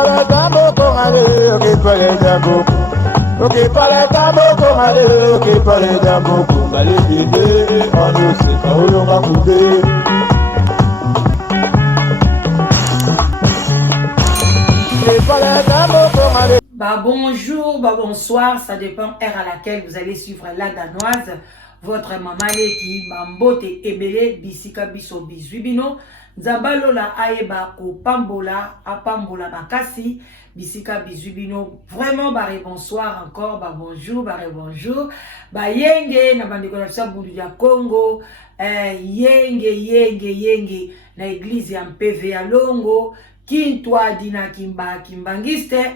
para tambo con ale, que para tambo. Ok, para tambo con ale, que para tambo con ale, on ne sait pas où l'on va couper. Bonjour, bonsoir, ça dépend heure à laquelle vous allez suivre la danoise. Votre maman qui bambote ebele bisika biso bizuibino. Zabalola aeba ko pambola apambola bakasi bisika bizuibino. Vraiment bonsoir encore, bonjour, bonjour. Yenge na bandeko na biso bundu ya Congo, yenge na église ya MPV ya Longo. Kintwa dina kimbangiste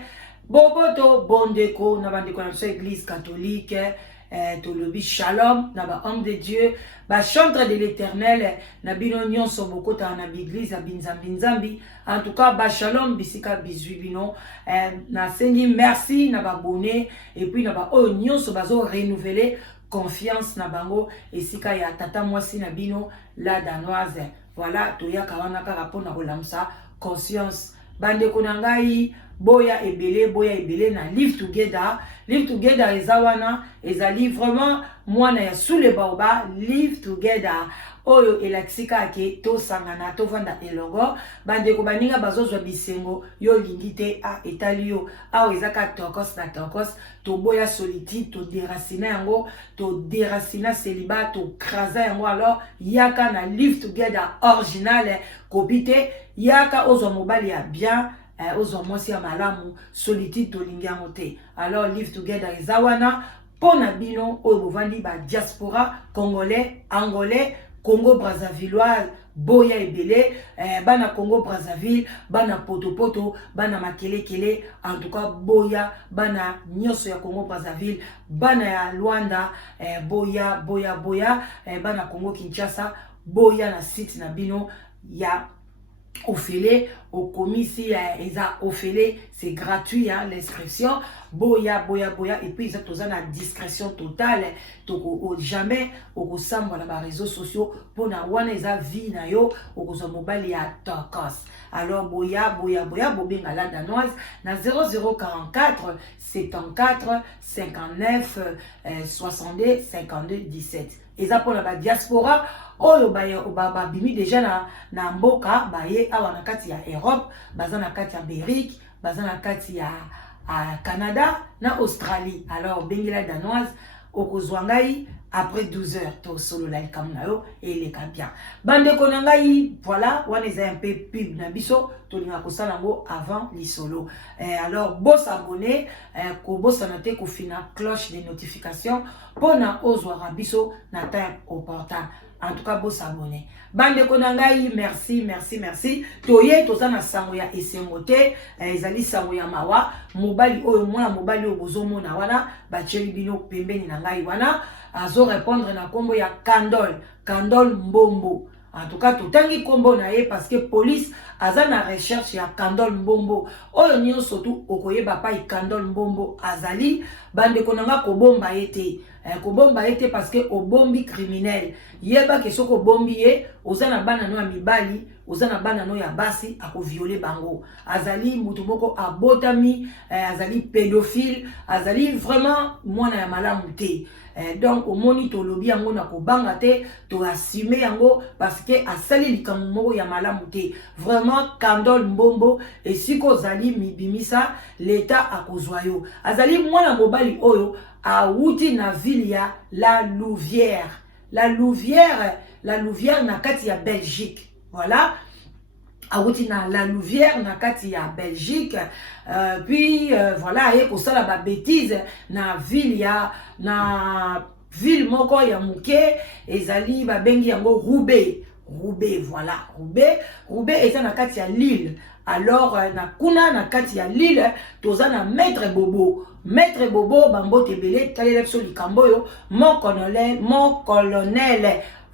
boboto bondeko na bandeko na église catholique tolobi shalom na ba homme de Dieu ba chantre de l'Éternel na bino nyonso bokota na église ya binzambi en tout cas ba shalom bisika bizui bino na sengi merci na ba bonné et puis na ba nyonso bazo renouveler confiance na bango esika ya tata mwasi na bino la danoise. Voilà toya kawana kaka pona kolamsa conscience bandeko na ngai boya ebele na live together ezawana ezali vraiment mwana ya sule baoba live together oyo elaksika ke to sangana to vanda elongo bandeko baninga bazozwa bisengo yo lingite a etali yo awo ezaka tokos na tokos to boya solitude to déraciner yango to déraciner célibat to krasa yango alors yaka na live together original kopite yaka ozo mobali ya bien ozo mwasi ya malamu solitude to lingiango te alors live together ezawana pona bino oyo bovandi ba diaspora congolais angolais Congo Brazzavillois boya ebele bana Congo Brazzaville bana poto bana makelekele en tout cas boya bana nyoso ya Congo Brazzaville bana ya Luanda boya bana Congo Kinshasa boya na site na bino ya Ofele au commissi eza Ofele c'est gratuit hein, l'inscription boya et puis ils ont la discrétion totale toko jamais au samba na ba réseaux sociaux pour na wana eza vie na yo au mobile ya tokos alors boya bobenga la danoise na 0044 74 59 62 52 17 eza pour la diaspora oyo ba bimi déjà na mboka baye awa na kati ya Europe baza na kati ya Amérique baza na kati ya Canada na Australie alors bengila danoise okozwangai après 12 heures to solo la kamnayo et les bien bande konangai voilà on est un peu pub na biso to linga ko salango avant li solo alors boss abonné ko bossa na te ko fina cloche de notification pona ozwa biso na time opportun. En tout cas, boss abonné. Bande konangai, merci. Toye, toza na sango ya esemote, ezali sango ya mawa, mobali oyo mwana mobali oyo bozomo na wana, bacheli bino pembeni na ngai wana, azo répondre na kombo ya Kandol Mbombo. En tout cas, totangi kombo na ye parce que police aza na recherche ya Kandol Mbombo. Oyo nyo surtout okoyeba pa Kandol Mbombo azali bande konanga kobomba yete. Kobomba yete parce que obombi criminel. Yeba ke soko bombi ye ozana bana no ya mibali, ozana bana no ya basi ako violer bango. Azali mutu moko abotami, azali pédophile, azali vraiment mwana ya malamu te. Donc au moni to lobi yango na ko banga te to assumer yango parce que asali likambo moko ya malamu te vraiment Kandol Mbombo et siko zali mibimisa l'état akozwa yo azali mwana mobali oyo a wuti na ville ya la Louvière na kati ya Belgique voilà awuti na la Louvière na kati ya Belgique puis voilà et ko sala ba bêtise na ville ya na ville moko ya muke ezali ba bengi yango Roubaix voilà Roubaix eza na kati ya Lille alors na kuna na kati ya Lille toza na maître Bobo bambote belé talela biso likambo yo mon colonel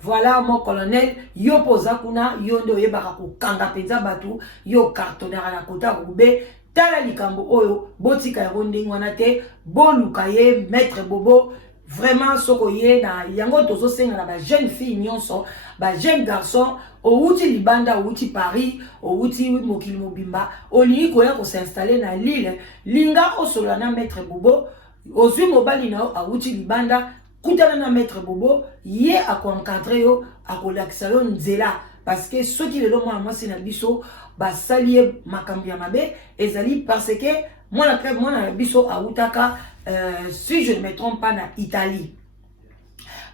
voilà mon colonel yo poza kuna yo ndo yebaka ko kanga penza batu yo cartonera na kota Roubaix tala likambo oyo botika ya ndenge wana te boluka ye maître Bobo vraiment soko ye na yango tozo senga na ba jeune fille nyonso ba jeune garçon outi libanda outi Paris outi mokili mobimba olingi koya ko s'installer na Lille linga osola na maître Bobo ozwi mobali na outi libanda kutana na maître Bobo ye akoencadrer yo akolakisa yo nzela parce que ceux qui le donnent moi c'est na biso ba salier makambi ya mabe ezali parce que moi na biso autaka si je ne me trompe pas na Italie.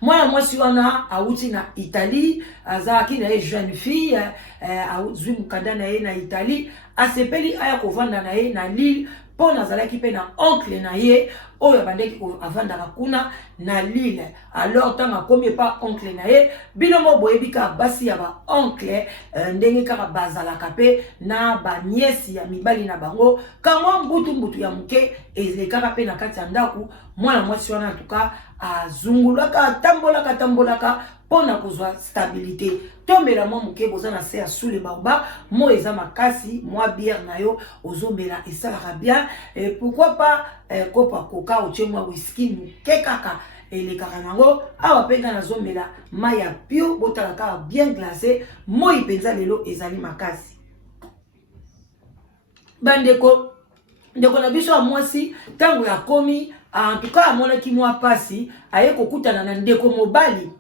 Moi si on a auti na Italie azaki na jeune fille azwi mukanda na ye na Italie asepeli aya kovanda na ye na Lille po nazalaki pe na oncle na ye oyo bandeki ko avanda kuna na Lille. Alors tanga komi pa oncle na ye bino mo boyebika basi ya ba oncle ndenge kaka bazalaka pe na ba nièce ya mibali na bango kama mbutu ya muke ezekaka pe na kati ya ndaku mwana mwasi wana tuka azungulaka tambolaka pona kozwa stabilité tombela mo muke boza na se ya sule baoba mo eza makasi moi bière na yo ozombela esalaka bien et pourquoi pas kopa coca otie moi whisky muke kaka elekaka nango awa penga nazombela mai ya pio botalaka bien glacé moi penza lelo ezali makasi bandeko ndeko na biso ya mwasi tango ya komi en tout cas amonaki mwa pasi aye kokutana na ndeko mobali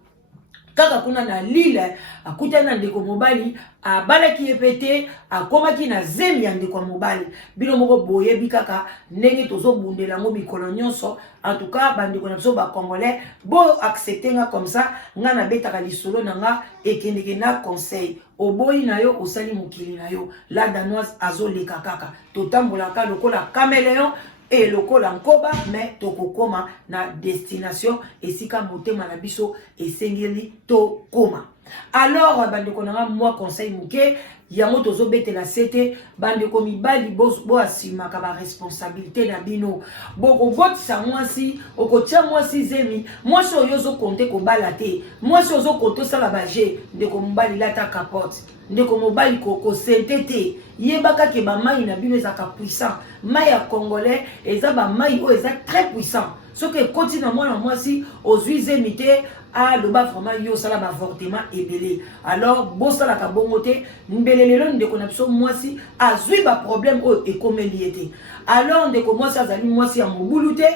kaka kuna na Lille akutana na ndeko mobali abalaki epete akomaki na zemi ya ndeko mobali bino moko boyebi kaka ndenge tozobundela ngo mikolo nyonso en tout cas bandeko na biso ba congolais bo accepter nga comme ça nga na betaka lisolo na nga ekendeke na conseil oboyi na yo osali mokili na yo la danoise azoleka kaka totambolaka lokola caméléon et lokola nkoba mais tokokoma na destination esika motema na biso esengeli tokoma. Alors bandeko nanga moi conseil muke yango tozobetela sete bandeko mibali bo asimaka ba responsabilité na bino boko botisa mwasi okotia mwasi zemi mwasi oyozo konte ko balate mwasi ozo konto sala baje ndeko mobali lata capote ndeko mobali ko sentete yebaka ke ba mai na bino ezaka puissant mai ya congolais eza ba mai o eza très puissant ce que continue mwana mwasi ozuize mité a loba vraiment yo sala ba avortement ebele alors bosala ka bongote mbelelelo ndeko na biso mwasi azui ba problème o ekomeli ete alors ndeko mwasi azali mwasi ya mobulu te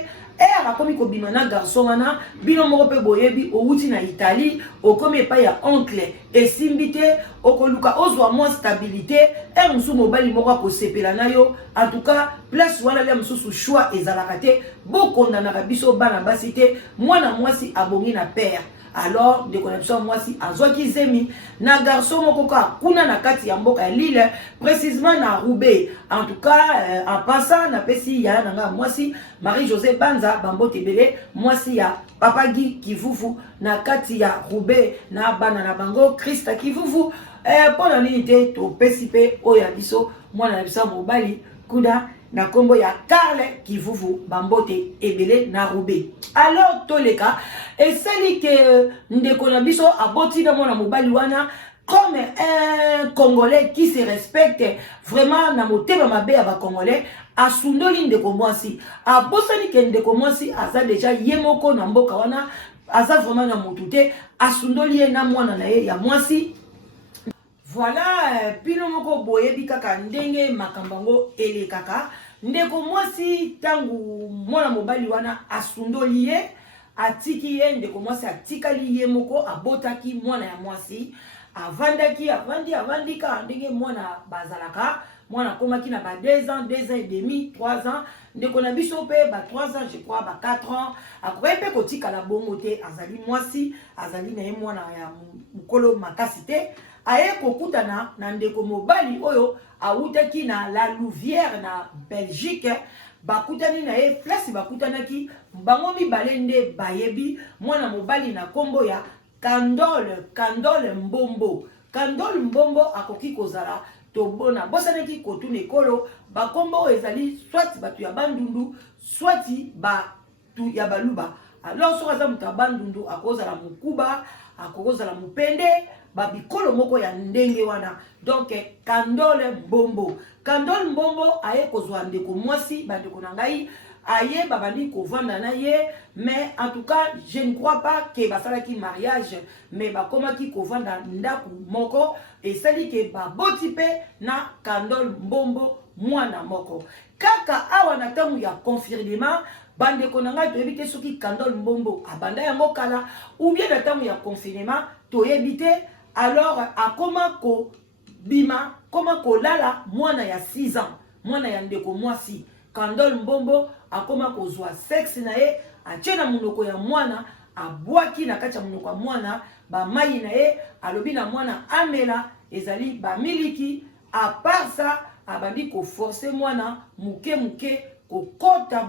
akomi kobima na garçon wana bino moko pe boyebi outi na Italie okomi pa ya oncle esimbi te okoluka ozwa mwa stabilité musu mobali moko akosepela na yo en tout cas place wana lia mususu choix ezalaka te bokondanaka biso bana basi te mwana mwasi abongi na père. Alors de connexion mwasi azwaki zemi na garçon moko ka kuna na kati ya mboka ya Lille précisément na Roubaix. En tout cas en passant na pesi ya nanga mwasi Marie-Josée Banza bambote bele mwasi ya Papa Guy Kivuvu na kati ya Roubaix na bana na bango Christa Kivuvu pona nini te to pesipe oya biso mwana na biso mobali kuda na kombo ya Karle Kivuvu bambote ebele na Roubaix. Alors toleka esali ke ndeko na biso aboti na mwana mobali wana comme un Congolais qui se respecte vraiment na motema mabe ya ba Congolais asundoli ndeko mwasi abosani ke ndeko mwasi aza déjà yemoko na mboka wana aza vraiment na motute asundoli na mwana na ye ya mwasi. Voilà, pino moko boyebi kaka ndenge makambango ele kaka ndeko mwasi tangu mwana mobali wana asundoli ye atiki ye ndeko mwasi atikali ye moko abotaki mwana ya mwasi avandi ka ndenge mwana bazalaka mwana komaki na ba 2 ans et demi 3 ans ndeko na biso pe ba 3 ans je crois ba 4 ans akoyepe kotika la bongo te azali mwasi azali na ye mwana ya mukolo makasi te aye kokutana na ndeko mobali oyo autaki na la Louvière na Belgique bakutani na ye place bakutanaki bango mibale nde bayebi mwana mobali na kombo ya Kandole Mbombo akoki kozala tobona bosanaki kotuna ekolo bakombo ezali soit batu ya bandundu soit batu ya baluba. Alors soka za mutu ya bandundu akozala mukuba akozala mupende babikolo moko ya ndenge wana donc Kandole Mbombo aye kozwa ndeko mwasi bandeko na ngai aye babandi kovanda na ye, mais en tout cas je ne crois pas que basalaki mariage, mais bakomaki kovanda ndaku moko esali ke baboti pe na Kandol Mbombo mwana moko. Kaka awa na tamu ya confirmement bandeko na ngai toyebi te soki Kandol Mbombo abanda yango kala ou bien na tamu ya confirmement toyebi te, alors akoma ko bima koma kolala mwana ya 6 ans, mwana ya ndeko mwasi. Kandol Mbombo akoma kozwa sexe na ye, atie na munoko ya mwana, abwaki na kati ya munoko ya mwana ba mai na ye, alobi na mwana amela ezali ba miliki. A part ça abandi ko forcer mwana muke muke kokota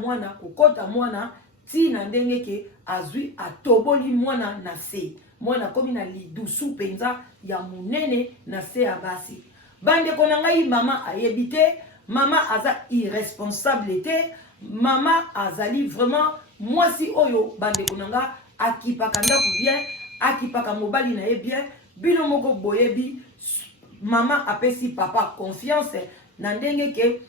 mwana tina ndenge ke azwi atoboli mwana na se, mwana komi na lidusu penza ya munene na se ya basi. Bande konangai mama ayebite, mama aza irresponsable te, mama azali vraiment mwasi oyo bande konanga akipaka ndaku bien, akipaka mobali na ye bien, bino moko boyebi mama apesi papa confiance na ndenge ke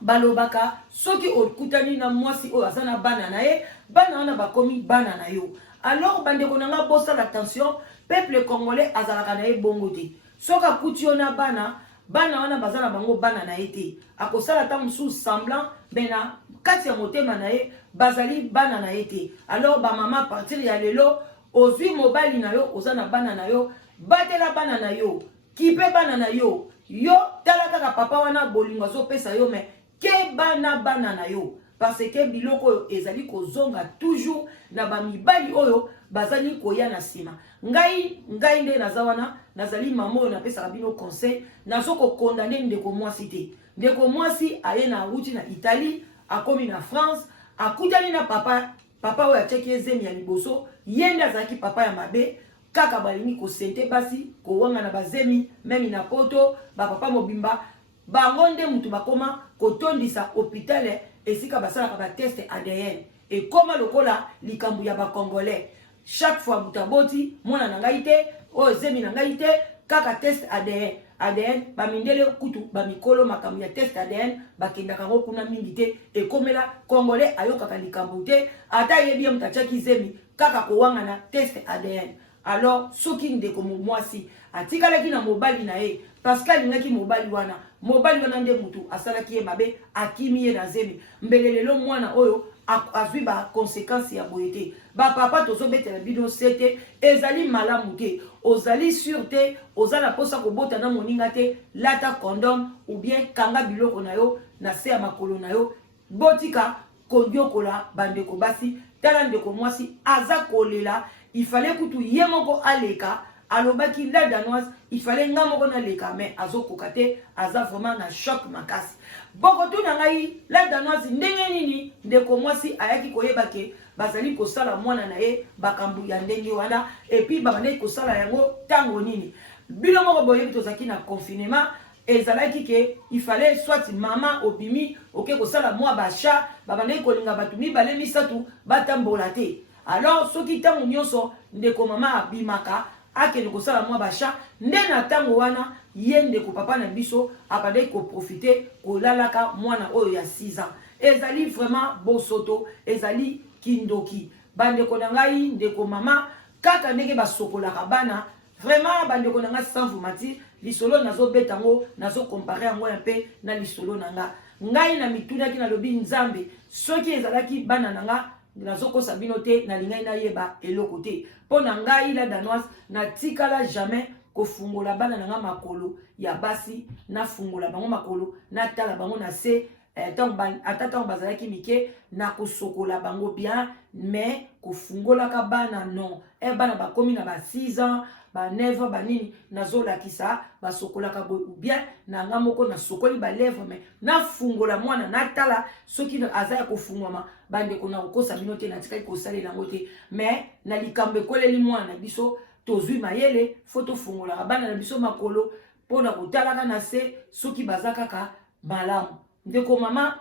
balobaka soki okutani na mwasi oyo aza na bana na ye, bana wana bakomi bana na yo. Alors bandeko nanga bosa l'attention, peuple congolais azalaka na ye bongo te. Soka kuti yo na bana wana bazana bango bana na ye te. Akosala ta musu semblant bena kati ya motema na ye bazali bana na ye te. Alors ba mama partir ya lelo ozwi mobali na yo ozana bana na yo, batela bana na yo, kipe bana na yo. Yo tala kaka papa wana bolingo azopesa yo, mais ke bana na yo, parce que biloko oyo ezali kozonga toujours na bamibali oyo bazali koya na sima. Ngai nde naza wana nazali mama oyo napesaka bino conseil, nazoko condamner ndeko mwasi te. Ndeko mwasi aye na ruti na Italie, akomi na France, akutani na papa oyo atiaki ezemi ya liboso, yende azalaki papa ya mabe. Kaka balini ko sente basi ko wanga na bazemi memi na poto ba papa mobimba bango nde mutu bakoma kotondisa hôpital esika basala ba test ADN et koma lokola likambu ya ba congolais. Chaque fois mutaboti mona na ngai te o zemi na ngai te, kaka test ADN ba mindele kutu ba mikolo makambu ya test ADN bakendaka ngo kuna mingi te, ekomela congolais ayokaka likambu te, ata yebi mutachaki zemi kaka ko wanga na test ADN. Alors soki ndeko mwasi atikalaki na mobali na ye parce que alingaki mobali wana nde mutu asalaki ye mabe, akimi ye na zemi mbelelelo mwana oyo azwi ba conséquences ya boyete. Ba papa tozobetela bino sete ezali malamu te, ozali sûr te, ozala posa kobota na moninga te, lata condom ou bien kanga biloko na yo na se ya makolo na yo, botika kodiokola bandeko basi. Tala ndeko mwasi aza kolela, il fallait kutu yemoko aleka, alobaki la danoise, il fallait ngamoko na leka, mais azo kokate, aza vraiment na choc makasi. Boko tu na ngai la danoise ndenge nini ndeko mwasi ayaki koyebake bazali kosala mwana na ye bakambu ya ndenge wana, et puis babandeki kosala yango tango nini. Bilo moko boyebi tozaki na confinement, ezalaki ke il fallait soit mama obimi oke kosala mwa basha babandeki kolinga batu mibale misatu batambola te. Alors soki tango nyonso ndeko mama abimaka akende kosala mwa basha, nde na tango wana ye ndeko papa na biso abandeki koprofite kolalaka mwana oyo ya 6 ans. Ezali vraiment bosoto, ezali kindoki. Bandeko na ngai ndeko mama kaka ndenge basokolaka bana, vraiment bandeko na ngai sans vous mentir, lisolo nazo betango nazo comparer yango un peu na lisolo nanga. Ngai na mitunaki na lobi nzambe soki ezalaki bana nanga nazoko sabino te na lingai na yeba eloko te. Pona ngai la danoise na tikala jamais ko fungola bana nanga makolo ya basi, na fungola bango makolo na tala bango na se atata bazalaki mike na kosokola bango bien, mais ko fungola ka bana non. E bana bakomi na ba 6 ans ba 9 ans banini nazola kisa basokola ka bien na ngamoko na sokoli ba lèvre, mais na fungola mwana na tala soki azaya ko fungwama bande ko na kosa binote na tikali ko sale na ngote, mais na likambe koleli mwana biso tozui mayele photo fungola bana na biso makolo pona kotalaka na se soki bazaka ka malamu. Ndeko mama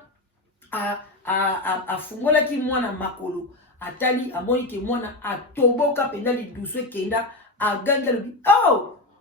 afungola ki mwana makolo, atali amoni ke mwana atoboka penda li douce kenda aganga lobi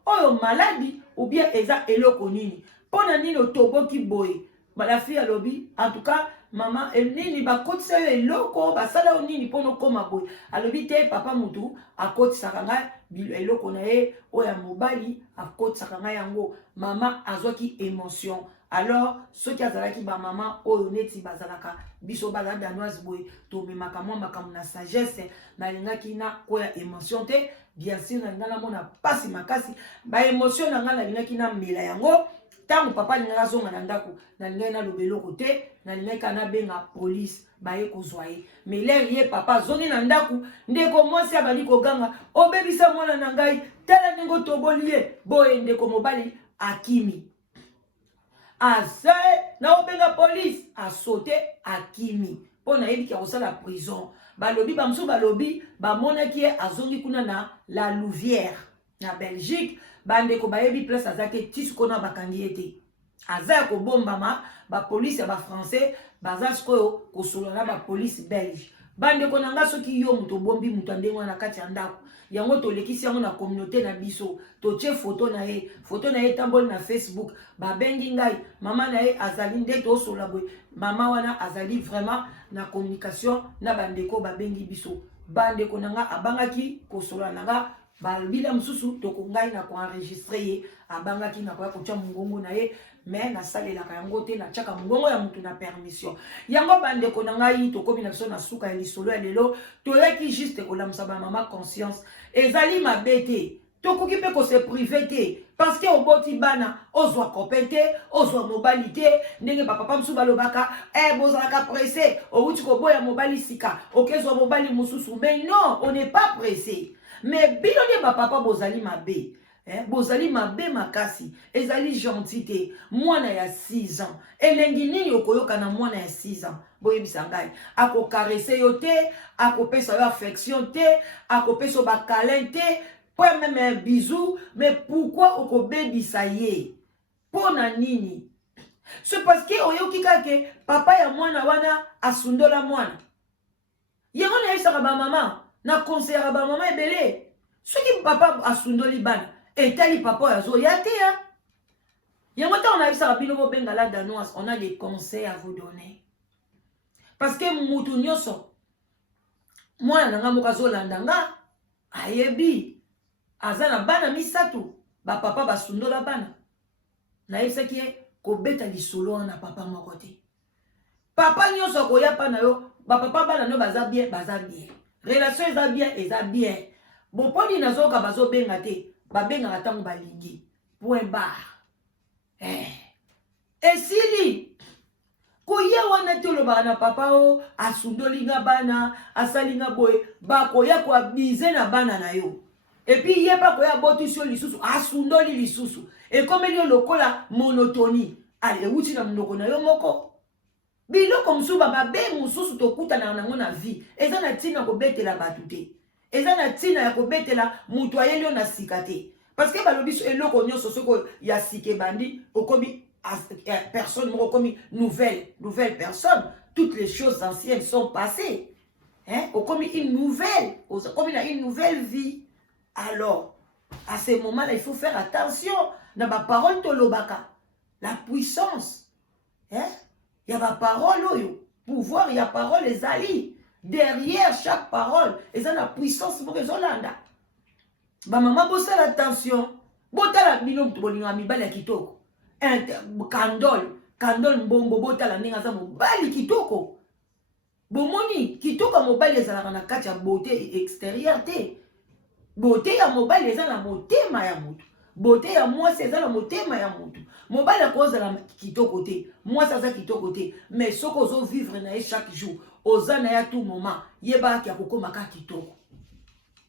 oyo maladi ou bien eza eloko nini pona nini otoboki boye. La fille alobi en tout cas maman nini bakotisa yo eloko basala yo nini mpo nokoma boye alobi te papa mutu akotisaka ngai eloko na ye oyo ya mobali akotisaka ngai yango mama azwaki émotion. Alors soki azalaki bamama oyo neti bazalaka biso baza danoise boye tomemaka mwa makambo na sagesse nalingaki na koya émotion te bien sûr nalinga namona pasi makasi baémotion na ngai nalingaki na mela yango ntango papa alingaka azonga na ndako nalingaki naloba eloko te nalingaki nabenga polise baye kozwa ye mais lere ye papa azongi na ndako ndeko mwasi abali koganga obebisa mwana na ngai tala ndenge toboli ye boye ndeko mobali akimi ase na obenga police asote akimi po na yebi ki akosala prison balobi bamosusu balobi bamonaki ye azongi kuna na la Louvière na Belgique bandeko bayebi place azake tisiko na bakangi ye te aza ya kobombama bapolisi ya bafrançais baza sikoyo kosolola na bapolisi belge bandeko na nga soki yo moto obombi moto andenge wana na kati ya ndako yango tolekisi yango na communauté na biso totie foto na ye tamboli na Facebook babengi ngai mama na ye azali nde tosolola boye mama wana azali vraiment na communication na bandeko babengi biso bandeko na nga abangaki kosolola na nga balbila mosusu toko ngai na koenregistre ye abangaki na koya kotia mongongo na ye mais nasalelaka yango te natiaka mongongo ya mutu na permission yango bandeko na ngai tokomi na biso na suka ya lisolo ya lelo toyaki juste kolamisa bamama conscience ezali mabe te tokoki mpe kose prive te parce que oboti bana ozwa copain te ozwa mobali te ndenge bapapa mosusu balobaka bozalaka pressé outi koboya mobali sika okezwa mobali mosusu mais non on n'est pas pressé mais bino nde bapapa bozali mabe bozali mabe makasi ezali gentité mwana ya 6 ans elengi nini okoyoka na mwana ya 6 ans boyebisa ngai akokarese yo te akopesa yo affection te akopesa yo bakalin te po même un bisou mais pourquoi okobebisa ye pona nini c'est parce que oyoki kake papa ya mwana wana asundola mwana yango na yebisaka bamama na conseillera bamama ebele soki papa asundoli bana etali papa oyo azoya te ya yango ntango nayebisaka bino bobenga la danoise on a des conseils à vous donner parce que mutu nyonso mwana na nga moko azolanda nga ayebi aza na bana misatu bapapa basundola bana nayebisaki ye kobeta lisolo wana papa moko te papa nyonso akoya pa na yo bapapa bana no baza bien relation eza bien boponi nazoka bazobenga te babengaka ntango balingi point barre esili koya wana te olobaka na papa o asundolinga bana asalinga boye bakoya koabize na bana na yo epi ye bakoya botisi yo lisusu asundoli lisusu ekomeli yo lokola monotonie euti na monoko na yo moko biloko mosusu bamabe mosusu tokutana nango na vie eza na ntina kobetela bato te eza na ntina ya kobetela moto ayeli yo na sika te parce que balobi so eloko nyonso soko ya sika ebandi okomi personne moko okomi nouvelle personne toutes les choses anciennes sont passées okomi une nouvelle okomi na une nouvelle vie alors à ce moment là il faut faire attention na baparole tolobaka la puissance il y a parole oyo pouvoir il y a parole ezali derrière chaque parole eza na puissance moko ezolanda bamama bosala attention botala bino bolinga mibali ya kitoko kandol mbongo botala ndenge aza mobali kitoko bomoni kitoko mobali ezalaka na kati ya beauté extérieure te beauté ya mobali eza na motema ya moto beauté ya mwasi eza na motema ya moto mobali akozala kitoko te mwasi aza kitoko te mais soko ozovivre na ye chaque jour oza na ye tout moment yebaki akokoma ka kitoko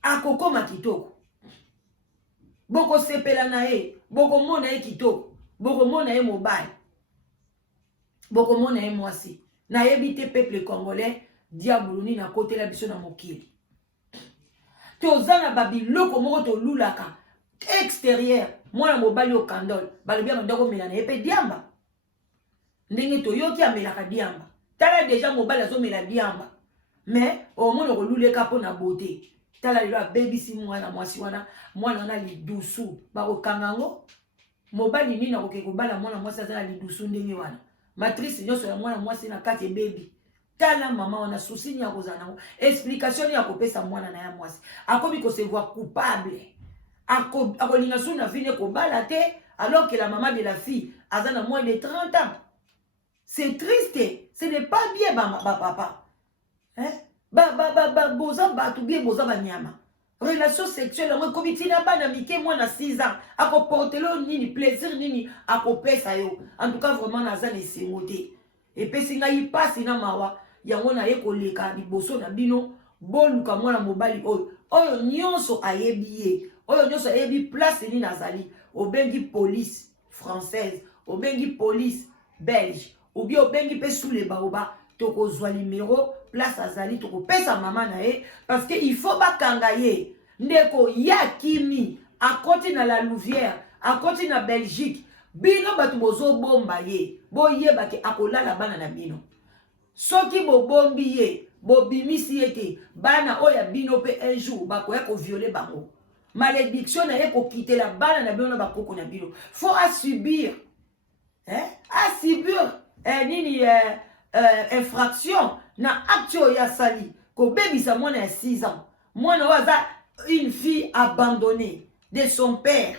akokoma kitoko bokosepela na ye bokomona ye kitoko bokomona ye mobali bokomona ye mwasi nayebi te peuple congolais diabolo nini akotela biso na mokili toza na babiloko moko tolulaka extérieur mwana mobali o kandol balobi ya ndako mela na ye mpe diamba ndenge toyoki amelaka diamba tala deja mobali azomela diamba mais omona koluleka mpo na beauté tala lelo abebisi mwana mwasi wana mwana wana lidusu bakokanga yango mobali nini akoke kobala mwana mwasi aza na lidusu ndenge wana matrice nyonso ya mwana mwasi na kati baby tala mama wana souci ni akozana ngo explication ni akopesa mwana na ya mwasi akomi ko se voir coupable akolinga sou na vine ko balate alors que la maman de la fille a moins de 30 ans. C'est triste, ce n'est pas bien papa. Hein? Boza batu bien boza banyama. Relation sexuelle moi comme tina bana mike moi na 6 ans ako portelo nini plaisir nini ako pesa yo. En tout cas vraiment naza ne semote. Et pesinga yi passe na mawa yango na ye koleka liboso na bino boluka mwana mobali oyo nyonso ayebiye. Oyo nyonso ayebi place ni nazali obengi police française obengi police belge ou bien obengi pe sous les baoba toko zwa numéro place azali toko pesa mama na ye parce que il faut bakanga ye ndeko ya kimi akoti na la Louvière akoti na Belgique bino batu bozo bomba ye boyeba ke akolala bana na bino soki bobombi ye bobimisi ete bana oya bino pe un jour bakoya ko violer bango malédiction na ye ko quitter la bana na bino na bakoko na bino faut subir nini infraction na acte ya sali ko bebisa mwana ya 6 ans mwana waza une fille abandonnée de son père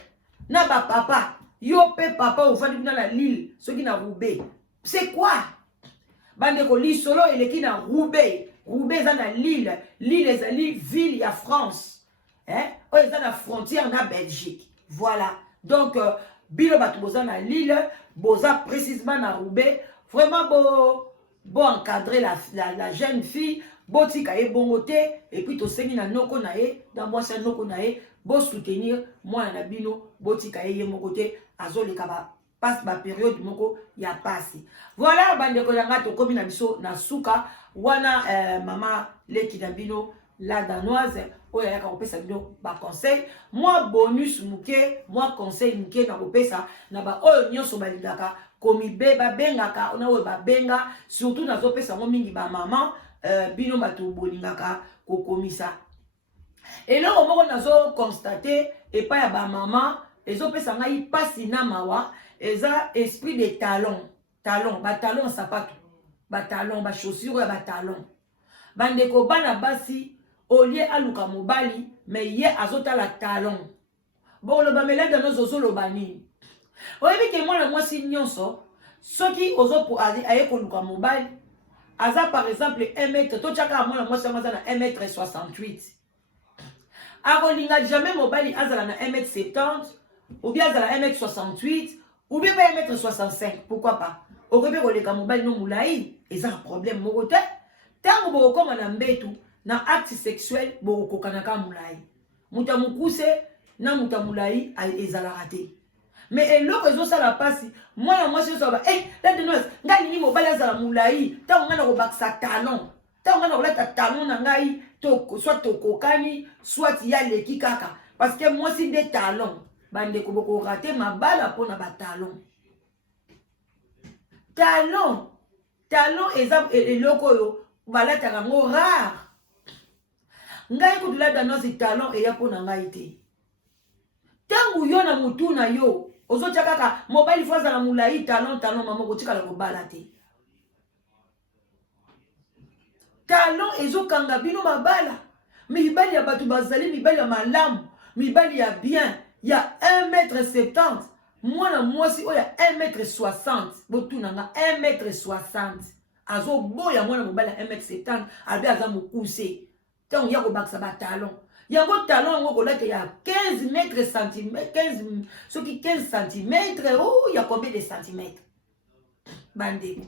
na ba papa yo pe papa ofandi na la Lille soki na Roubaix c'est quoi bande ko li solo eleki na Roubaix za na Lille ezali ville ya France ils ont la frontière na Belgique voilà donc bino batu boza na Lille boza précisément na Roubaix vraiment bo encadrer la jeune fille botika ye bongote et puis to sengi na noko na ye dans moi c'est noko na ye bo soutenir moi na bino botika ye mokote azoleka ba passe ba période moko ya passe voilà bande ko yanga to komi na biso na suka wana mama leki na bino la danoise oya yaka kopesa bino ba conseil moi bonus muke moi conseil muke na kopesa na ba oyo nyonso balingaka komi beba bengaka ona oyo ba benga surtout na zo pesa mo mingi ba maman bino bato bolingaka kokomisa eloko moko nazo constater epa ya ba maman ezo pesa ngai pasi na mawa eza esprit de talon ba talon sapato ba talon ba chaussure ya ba talon bandeko bana basi olie aluka mobali mais ye azota la talon bon le bamela dans nos ozolo bani oyebi ke mwana mwasi nyonso soki ozo pour aye koluka mobali aza par exemple 1 mètre to chaka mwana mwasi amaza na 1 mètre 68 akolinga jamais mobali azala na 1 mètre 70 ou bien azala 1 mètre 68 ou bien 1 mètre 65 pourquoi pas okobe koleka mobali no mulai eza un problème moko te tango bokoma na mbetu na acte sexuel bokokanaka mulai muta mukuse na muta mulai ezala raté mais eloko ezosala pasi mwana mwasi soba la denoise ngai ni mobali azala mulai tango ngana ko baksa talon tango ngana kolata talon na ngai to soit tokokani soit ya leki kaka parce que mwasi de talon bande ko boko raté mabala pona ba talon eza eloko yo balata ngo rare ngai kutula danoise talon eya pona ngai te tangu yo na mutu na yo ozotia kaka mobile fwaza na mulai talon mama kotikala kobala te talon ezokanga bino mabala mibali ya bato bazali mibali ya malamu mibali ya bien ya 1 mètre 70 mwana mwasi oya 1 mètre 60 botunanga 1 mètre 60 azoboya mwana mobali ya 1 mètre 70 albe aza mokuse tango ya kobakisa ba talon yango talon yango kolata ya 15 mètres centimètres 15 soki 15 centimètres oh ya combien de centimètres bande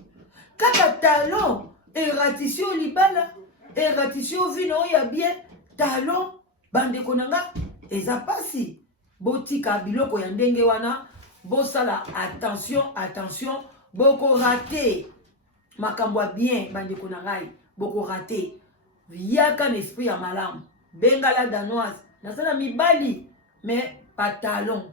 kaka talon ératissio libala ératissio vino ya bien talon bande konanga eza pasi botika biloko ya ndenge wana bosala attention boko raté makambo bien bande konanga boko raté yaka na esprit ya malamu bengala danoise nasala mibali mais pas talon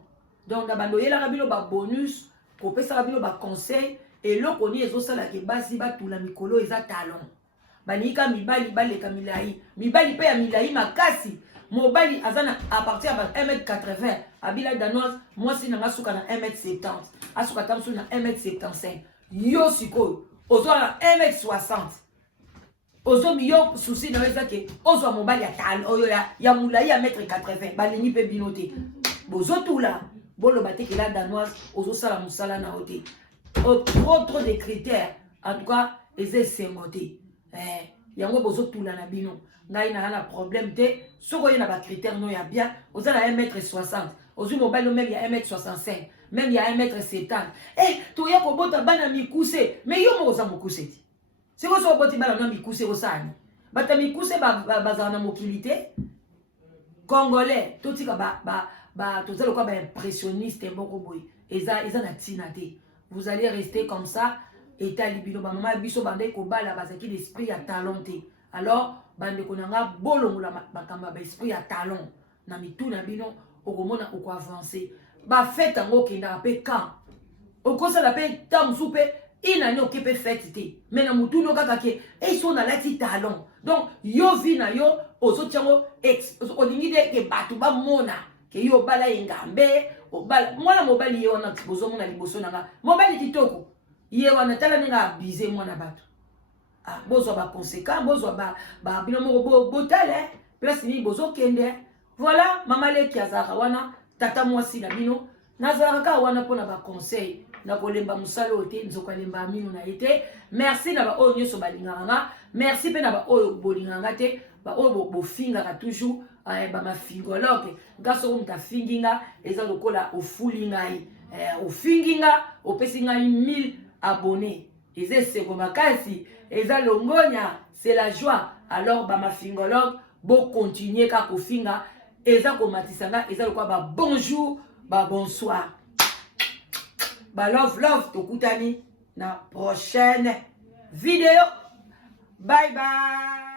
donc bando yela bino ba bonus ko pesa bino ba conseil et loko ni ezosala ke basi batula mikolo eza talon banika mibali baleka milai mibali pe ya milai makasi mobali azana à partir de 1m80 abila danoise moi si nanga suka na 1m70 asuka tamsu na 1m75 yo sikoyo ozwa 1m60 ozo miyo souci na eza ke ozwa mobali ya talo oyo ya mulai ya 1m80 balingi pe bino te bozotula boloba te ke la danoise ozosala mosala na yo te trop de critères en tout cas eza esengo te yango bozotula na bino ngai na na problème te soki oye na bacritère no ya bien oza na 1m60 ozwi mobali même ya 1m65 même ya 1m70 toya kobota bana mikuse mais yo moko oza mokuse te sikoyo so oboti bana na mikuse osani bata mikuse bazala na mokili te congolais totika toza lokwa baimpressionniste moko boye eza na ntina te vous allez rester comme ça etali bino bamama biso bandai kobala bazaki l'esprit ya talent te alors bandeko na nga bolongola makambo ya baesprit ya talent na mitu na bino okomona okoavance bafete yango okendaka mpe camp okosala mpe ntan mosusu mpe inani oke mpe fete te me na motu no kaka ke so nalati talent donc yo vi na yo ozotiango olingi te ke bato bamona ke yo obala engambe obala mwana mobali ye wana bozomona liboso na nga mobali kitoko ye wana tala ndenge abize mwana bato bozwa baconséquent bozwa bino moko botale place nini bozokende voilà mama leki azalaka wana tata mwasi na bino nazalaka kaka wana mpona baconseil na kolemba mosala oyo te nzoko alemba amino na ye te merci na baoyo nyonso balingaka nga merci mpe na baoyo bolingaka nga te baoyo bofingaka toujours bamafingologue nga soko moto afingi nga eza lokola ofuli ngai ofingi nga opesi ngai 1000 abonnés eza esengo makasi eza longonya c'est la joie alors bamafingologue bokontinue kaka kofinga eza komatisa nga eza lokola bonjour bonsoir love tokutani na prochaine vidéo bye bye.